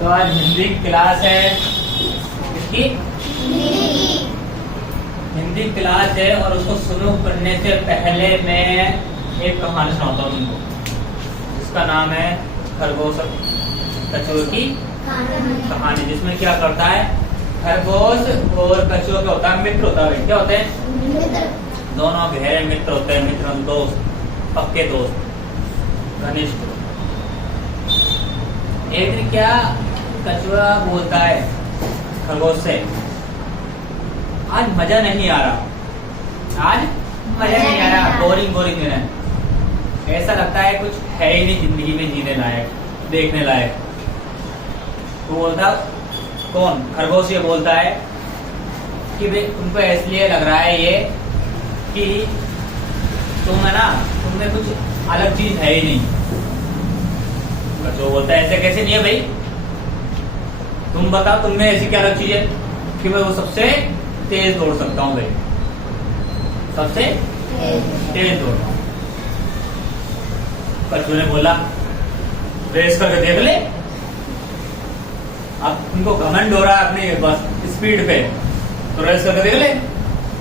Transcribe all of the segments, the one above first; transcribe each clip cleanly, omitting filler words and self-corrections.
तो आज हिंदी क्लास है। इसकी हिंदी क्लास है और उसको शुरू करने से पहले मैं एक कहानी सुनाता हूँ तुमको, जिसका नाम है खरगोश कछुए की कहानी। जिसमें क्या करता है, खरगोश और कछुआ क्या होता है, मित्र होता है। क्या होते हैं? दोनों गहरे मित्र होते हैं, मित्र दोस्त, पक्के दोस्त, घनिष्ठ। एक दिन क्या कछुआ बोलता है खरगोश से, आज मजा नहीं आ रहा, आज मजा नहीं आ रहा, बोरिंग बोरिंग है, ऐसा लगता है कुछ है ही नहीं जिंदगी में जीने लायक, देखने लायक। तो बोलता कौन? खरगोश ये बोलता है कि भाई तुमको इसलिए लग रहा है ये कि तुम है ना, तुमने कुछ अलग चीज है ही नहीं। कछुआ बोलता है ऐसे कैसे नहीं है भाई, तुम बताओ तुम में ऐसी क्या अलग चीज है कि मैं वो सबसे तेज दौड़ सकता हूँ भाई, सबसे तेज दौड़। कछुए ने बोला रेस करके देख ले, अब तुमको घमंड हो रहा है अपनी बस स्पीड पे, तो रेस करके देख ले,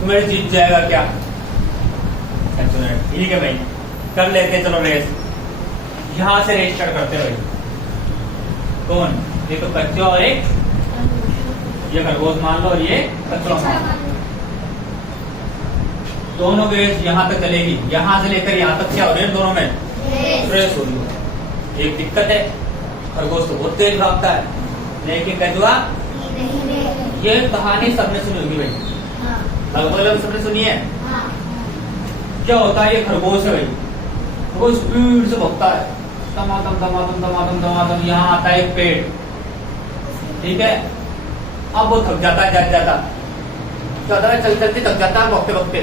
तुम्हें जीत जाएगा क्या? कछुए ने ठीक है भाई कर लेते, चलो रेस। यहां से रेस स्टार्ट करते भाई। कौन? ये तो कछुआ और एक ये खरगोश मान लो और ये कछुआ मान लो। दोनों की रेस यहाँ तक चलेगी, यहाँ से लेकर यहाँ तक क्या हो रही है, दोनों में रेस हो रही है। एक दिक्कत है, खरगोश तो बहुत तेज भागता है, लेकिन कछुआ, ये कहानी सबने सुनी होगी भाई, लगभग सबने सुनी है। क्या होता है, ये खरगोश है भाई, खरगोश स्पीड से भगता है, दमादम दमादम दमादम दमादम। यहाँ आता है एक पेड़, ठीक है। अब वो थक जाता है, जट जाता चल चलते थक जाता है भगते भगते।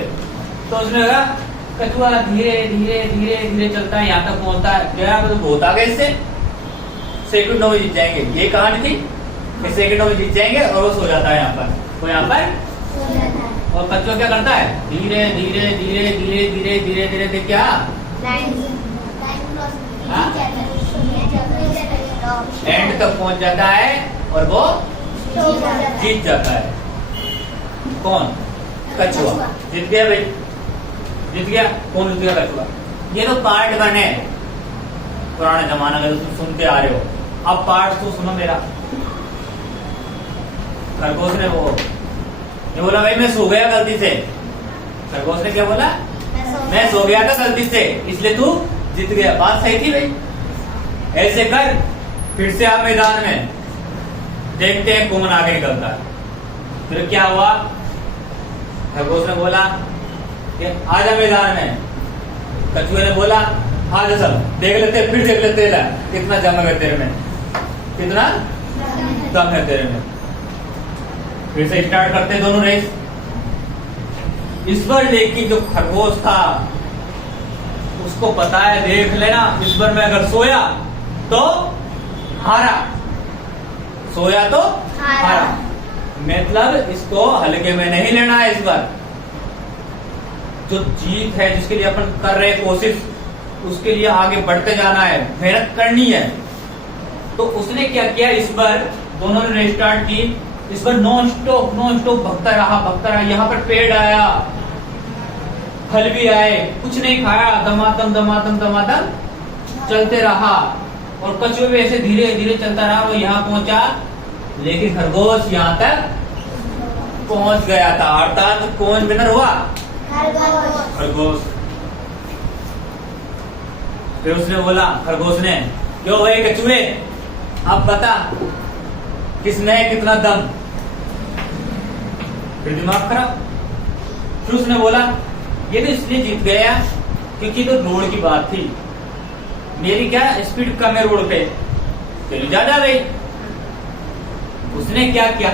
तो उसने कहा कछुआ धीरे धीरे धीरे धीरे चलता है, यहाँ तक पहुंचता है। गया तो बहुत आगे, इससे सेकंडों में जीत जाएंगे, ये कहानी थी कि सेकंडों में जीत जाएंगे। और वो सो जाता है यहाँ पर, वो यहाँ पर। और कछुआ क्या करता है, धीरे धीरे धीरे धीरे धीरे धीरे धीरे धीरे क्या एंड तक पहुंच जाता है और वो जीत जाता है। कौन? कछुआ जीत गया भाई, जीत गया। कौन जीत गया? कछुआ। ये तो पार्ट 1 है, पुराने जमाने का, तो तुम सुनते आ रहे हो। अब पार्ट 2 सुनो मेरा। खरगोश ने ये बोला भाई मैं सो गया गलती से। खरगोश ने क्या बोला? मैं सो गया था गलती से, इसलिए तू जीत गया। बात सही थी भाई। ऐसे कर, फिर से आप मैदान में देखते हैं कौन आगे निकलता है। फिर क्या हुआ? खरगोश ने बोला कि आजा मैदान में। कछुए ने बोला आजा, चल देख लेते, फिर देख लेते कितना दम है तेरे में, कितना दम है तेरे में। फिर से स्टार्ट करते दोनों रेस। इस बार लेकिन जो खरगोश था उसको पता है, देख लेना इस बार मैं अगर सोया तो हारा, सोया तो हारा। मतलब इसको हल्के में नहीं लेना है। इस बार जो जीत है, जिसके लिए अपन कर रहे कोशिश, उसके लिए आगे बढ़ते जाना है, मेहनत करनी है। तो उसने क्या किया, इस बार दोनों ने रेस्टार्ट की। इस बार नॉन स्टॉप भगता रहा। यहाँ पर पेड़ आया, फल भी आए, कुछ नहीं खाया, दमादम दमादम दमादम चलते रहा। और कछुआ भी ऐसे धीरे धीरे चलता रहा। वो यहाँ पहुंचा, लेकिन खरगोश यहाँ तक पहुंच गया था। अर्थात कौन विनर हुआ? खरगोश। फिर उसने बोला, खरगोश ने, क्यों भाई कछुए, अब बता किसमें कितना दम? फिर दिमाग खराब। फिर उसने बोला ये तो इसलिए जीत गया क्योंकि तो रोड की बात थी, मेरी क्या स्पीड कम है रोड पे, चलो ज्यादा गई। उसने क्या किया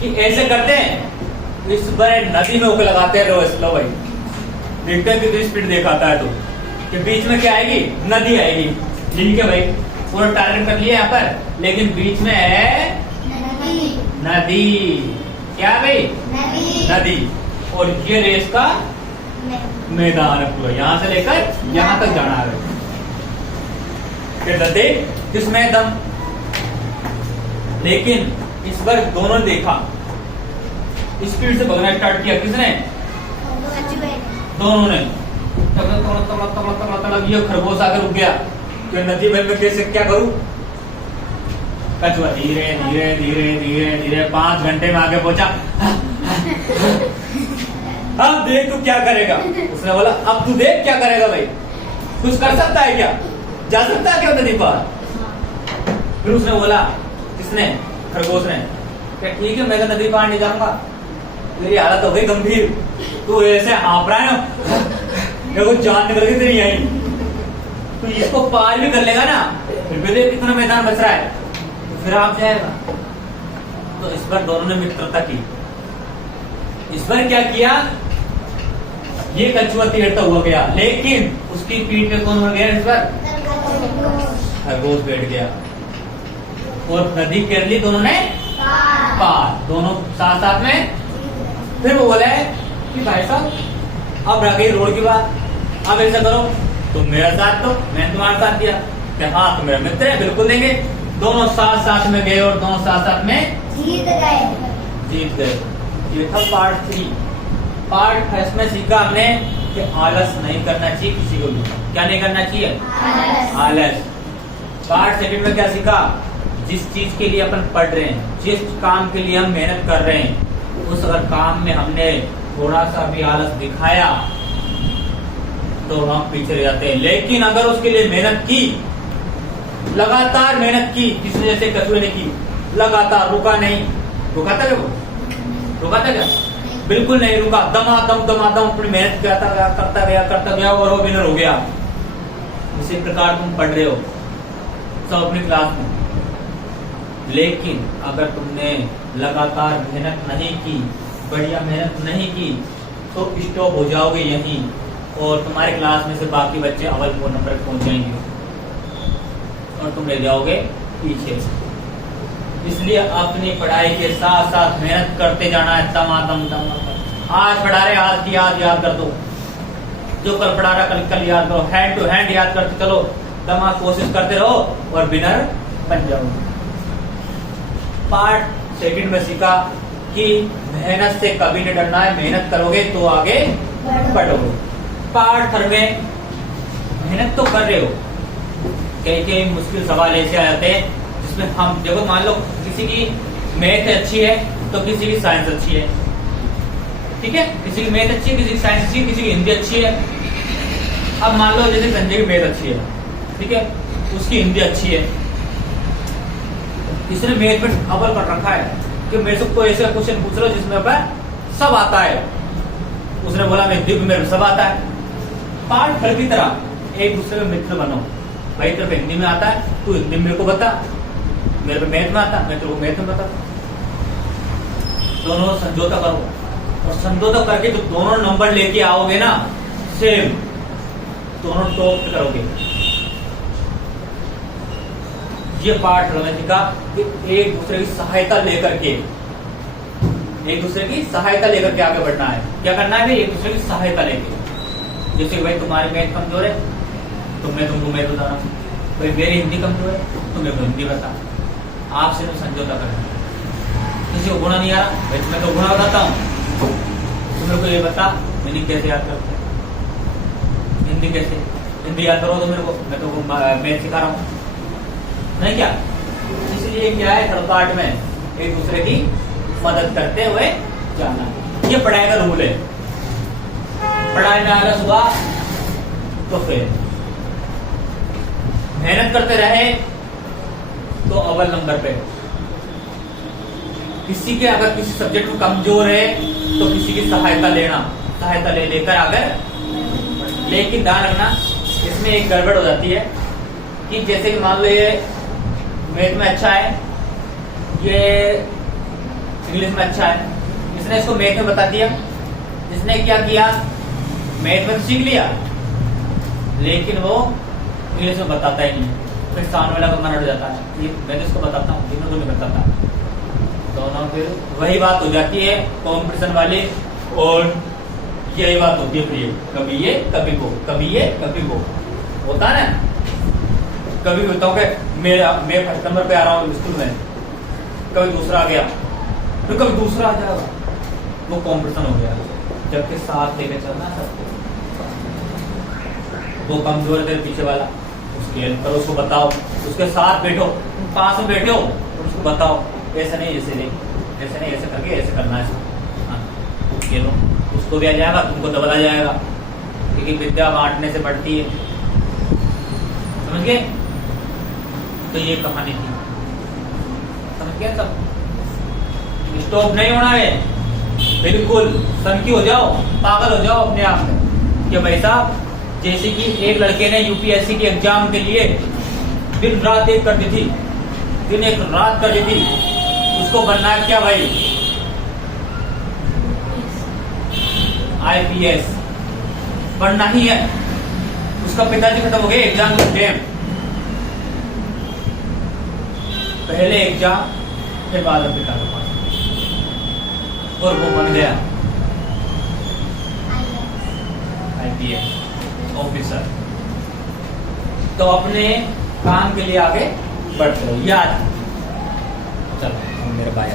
कि ऐसे करते हैं, इस बार नदी में होकर लगाते हैं। लो भाई देखते हैं कितनी स्पीड दिखाता है, तो कि बीच में क्या आएगी, नदी आएगी। ठीक है भाई, पूरा टारगेट कर लिया यहाँ पर, लेकिन बीच में है नदी। क्या भाई? नदी। और ये रेस का मैदान है पूरा, यहाँ से लेकर यहाँ तक जाना है। फिर देख किसमें दम, लेकिन इस बार दोनों ने देखा, स्पीड से भगना स्टार्ट किया। किसने? दोनों ने। ये खरगोश आकर रुक गया कि नदी में मैं कैसे क्या करूं? कछुआ धीरे धीरे धीरे धीरे धीरे 5 घंटे में आगे पहुंचा। अब देख तू क्या करेगा। उसने बोला अब तू देख क्या करेगा भाई, कुछ कर सकता है क्या, जा सकता है क्या नदी पार? फिर उसने बोला, किसने? खरगोश ने, क्या ठीक है मैं तो नदी पार नहीं जाऊंगा, मेरी हालत हो गई गंभीर, तू ऐसे हाँप रहा है ना, देखो जान निकल गई तेरी यहीं, तो इसको पार भी कर लेगा ना, फिर भी देख कितना मैदान बच रहा है, तो फिर आप जाएगा। तो इस बार दोनों ने मित्रता की। इस बार क्या किया, ये कछुआ तैरता हुआ गया, लेकिन उसकी पीठ पे कौन हो गया? इस बार खरगोश बैठ गया और नदी कर ली दोनों ने पार, दोनों साथ साथ में। फिर वो बोला है कि भाई साहब अब रह गई रोड की बात, अब ऐसा करो तुम मेरा साथ दो, मैंने तुम्हारा साथ दिया, क्या हाँ तुम मेरा मित्र है, बिल्कुल देंगे। दोनों साथ साथ में गए और दोनों साथ साथ में जीत गए। ये था पार्ट 3। पार्ट फर्स्ट में सीखा हमने कि आलस नहीं करना चाहिए किसी को भी। क्या नहीं करना चाहिए? आलस। पार्ट सेकंड में क्या सीखा? जिस चीज के लिए अपन पढ़ रहे हैं, जिस काम के लिए हम मेहनत कर रहे हैं, उस अगर काम में हमने थोड़ा सा भी आलस दिखाया तो हम पीछे रह जाते हैं। लेकिन अगर उसके लिए मेहनत की, लगातार मेहनत की, किसी जैसे कछुए ने की, लगातार रुका नहीं, रुका था क्या वो? रुका था क्या? बिल्कुल नहीं रुका, दमादम अपनी मेहनत करता गया और वो विनर हो गया। इसी प्रकार तुम पढ़ रहे हो सब अपनी क्लास में, लेकिन अगर तुमने लगातार मेहनत नहीं की, बढ़िया मेहनत नहीं की, तो स्टॉप हो जाओगे यहीं और तुम्हारे क्लास में से बाकी बच्चे अव्वल नंबर पर पहुंच जाएंगे और तुम रह जाओगे पीछे। इसलिए अपनी पढ़ाई के साथ साथ मेहनत करते जाना है। आज पढ़ा रहे आज की याद कर दो, जो कल पढ़ा रहा कल याद करो, हैंड टू हैंड याद करते चलो, दिमाग कोशिश करते रहो और विनर बन जाओ। पार्ट सेकंड में सीखा कि मेहनत से कभी नहीं डरना है, मेहनत करोगे तो आगे बढ़ोगे। पार्ट थर्ड में मेहनत तो कर रहे हो, कई मुश्किल सवाल ऐसे आ जाते हैं जिसमें हम देखो, मान लो किसी की मैथ अच्छी है तो किसी की साइंस अच्छी है, ठीक है, किसी की मैथ अच्छी है, किसी की साइंस अच्छी है, किसी की हिंदी अच्छी है। अब मान लो जैसे संजय की मैथ अच्छी है, ठीक है, उसकी हिंदी अच्छी है, इसने मैथ में अव्वल कर रखा है कि मेरे से कोई ऐसा क्वेश्चन पूछ लो जिसमें सब आता है। उसने बोला मैं हिंदी मेरे सब आता है। पार्ट थर्ड की तरह एक दूसरे में मित्र बनो, भाई तेरे को हिंदी में आता है, तू हिंदी मेरे को बता, मेरे को मैथ में आता, मैं तेरे को मैथ में बता। दोनों समझौता करो और समझौता करके जो दोनों नंबर लेके आओगे ना सेम, दोनों टॉप करोगे। ये पार्ट हमें सीखा कि एक दूसरे की सहायता लेकर के, एक दूसरे की सहायता लेकर के आगे बढ़ना है। क्या करना है? एक दूसरे की सहायता लेके, जैसे भाई तुम्हारी मैथ कमजोर है तो मैं तुमको मैथ बता रहा हूँ, भाई मेरी हिंदी कमजोर है तो मेरे को हिंदी बता, आपसे मैं समझौता करना। किसी को गुणा नहीं आ रहा, भाई मैं तो गुणा बताता हूँ, तो मेरे को ये बता हिंदी कैसे याद करते हैं, हिंदी कैसे, हिंदी याद करो तो मेरे को, मैं तो मैथ सिखा रहा हूँ, नहीं क्या? इसलिए क्या है थर्ड पार्ट में एक दूसरे की मदद करते हुए जाना। ये पढ़ाई का रूल है। पढ़ाई में आलस हुआ तो फिर मेहनत करते रहे तो अव्वल नंबर पे। किसी के अगर किसी सब्जेक्ट में कमजोर है तो किसी की सहायता लेना, सहायता लेकर आगे। लेकिन ध्यान रखना इसमें एक गड़बड़ हो जाती है कि जैसे कि मान लो ये मैथ में अच्छा है, ये इंग्लिश में अच्छा है, इसने इसको मैथ में बता दिया, इसने क्या किया मैथ में तो सीख लिया लेकिन वो इंग्लिश में बताता ही नहीं, फिर सामने वाला का मन हट जाता है, ये मैं तो इसको बताता हूँ लेकिन को नहीं बताता, दोनों फिर वही बात हो जाती है कॉम्पिटिशन वाली। और यही बात होती है फिर कभी ये कभी वो, कभी ये कभी वो होता है ना। कभी होता हूँ मैं फर्स्ट नंबर पे आ रहा हूँ स्कूल में, कभी दूसरा आ गया, फिर कभी दूसरा आ जाएगा, वो कॉम्पिटिशन हो गया। जबकि साथ लेके चलना है सबको। वो कमजोर है तेरे पीछे वाला, उसकी हेल्प करो, उसको बताओ, उसके साथ बैठो, तुम पास में बैठे हो और उसको बताओ ऐसा नहीं ऐसे नहीं, ऐसे नहीं ऐसे करके ऐसे करना है। हाँ, खेलो, उसको भी आ जाएगा, तुमको डबल आ जाएगा, क्योंकि विद्या बांटने से बढ़ती है। समझ गए? तो ये कहानी थी, समझ गए सब? स्टॉप नहीं होना है, बिल्कुल सनकी हो जाओ, पागल हो जाओ अपने आप में कि भाई साहब, जैसे कि एक लड़के ने यूपीएससी के एग्जाम के लिए दिन रात एक कर दी थी, दिन एक रात कर दी थी, उसको बनना है क्या भाई? आईपीएस बनना ही है। उसका पिताजी खत्म हो गए एग्जाम के टाइम, पहले एग्जाम फिर बाद में पिता के पास, और वो बन गया आईपीएस ऑफिसर। तो अपने काम के लिए आगे बढ़ते हो, याद। चलो मेरे भाई